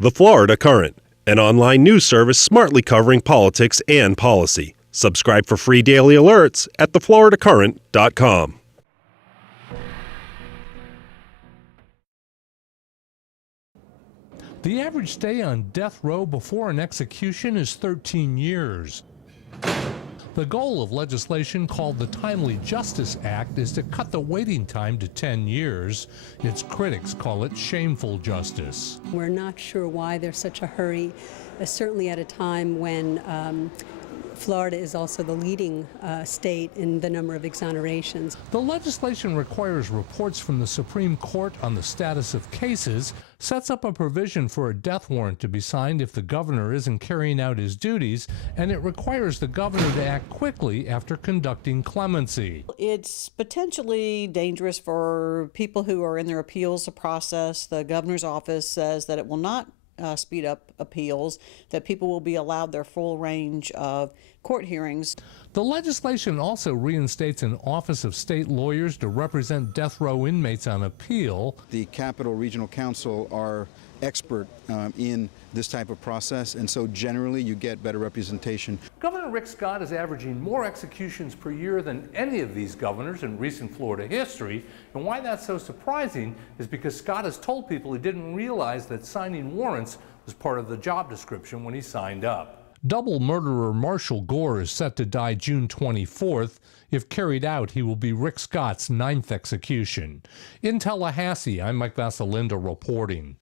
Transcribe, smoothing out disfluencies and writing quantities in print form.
The Florida Current, an online news service smartly covering politics and policy. Subscribe for free daily alerts at thefloridacurrent.com. The average stay on death row before an execution is 13 years. The goal of legislation called the Timely Justice Act is to cut the waiting time to 10 years. Its critics call it shameful justice. We're not sure why there's such a hurry, certainly at a time when Florida is also the leading state in the number of exonerations. The legislation requires reports from the Supreme Court on the status of cases, sets up a provision for a death warrant to be signed if the governor isn't carrying out his duties, and it requires the governor to act quickly after conducting clemency. It's potentially dangerous for people who are in their appeals process. The governor's office says that it will not speed up appeals, that people will be allowed their full range of court hearings. The legislation also reinstates an Office of State Lawyers to represent death row inmates on appeal. The Capital Regional Council are expert in this type of process, and so generally you get better representation. Governor Rick Scott is averaging more executions per year than any of these governors in recent Florida history, and why that's so surprising is because Scott has told people he didn't realize that signing warrants was part of the job description when he signed up. Double murderer Marshall Gore is set to die June 24th. If carried out, he will be Rick Scott's 9th execution. In Tallahassee, I'm Mike Vasalinda reporting.